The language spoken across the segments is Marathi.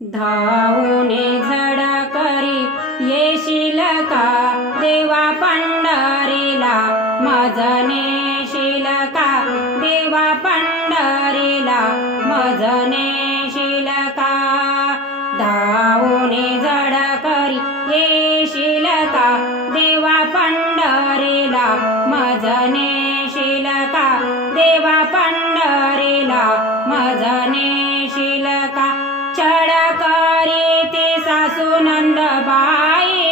धावूने झडकरी येशील का देवा पंढरीला, मज नेशील का देवा पंढरीला, मज नेशील का. धावूने झडकरी येशील का देवा पंढरीला, मज नेशील का देवा पंढरीला, मज नेशील का. छळ करीती सासू नंदबाई,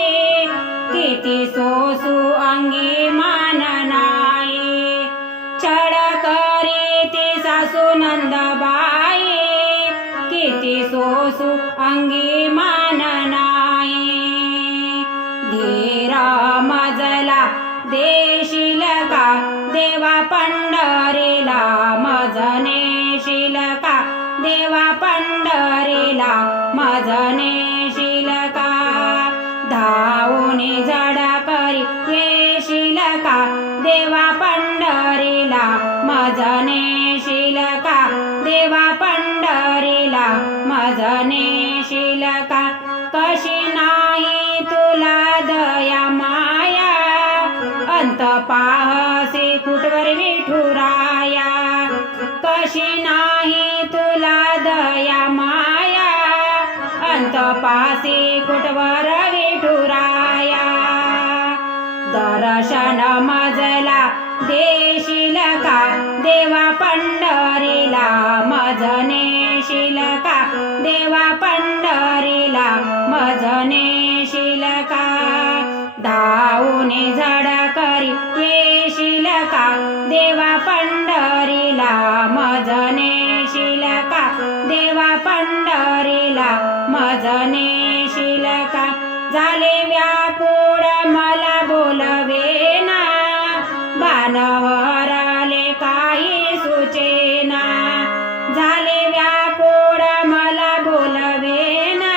किती सोसू अंगी मान नाही. छळ करीती सासू नंदबाई, किती सोसू अंगी मान नाही. धीर मजला देशील का देवा पंढरीला, मज नेशील का देवा पंढरीला, मज नेशील का. धावूने झडकरी येशील का देवा पंढरीला, मज नेशील का देवा पंढरीला, मज नेशील का. कशी नाही तुला दया माया, अंत पाहसी कुठवर विठुराया. कशी नाही तुला दया माया, अंत पासी कुठवर विठुराया. दर्शन मजला देशील का देवा पंढरीला, मज नेशील का देवा पंढरीला, मज नेशील का. धावूने झडकरी येशील का देवा पंढरीला, मज नेशील का देवा पंढरीला, मज नेशील का. झाले व्याकुळ मला बोलवेना, बाण हरले काही सुचेना. झाले व्याकुळ मला बोलवेना,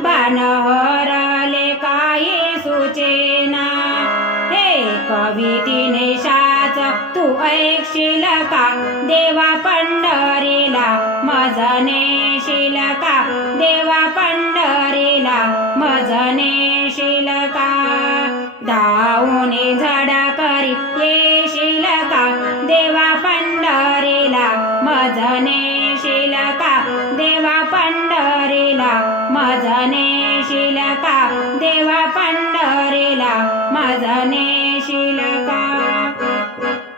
बाण हरले काही सुचेना. हे कवी दिनेशाच तू ऐकशील का देवा पंढरीला, मज नेशील का देवा पंढरीला, मज नेशील का. धावूने झडकरी येशील का देवा पंढरीला, मज नेशील का देवा पंढरीला, मज नेशील का देवा पंढरीला, मज नेशील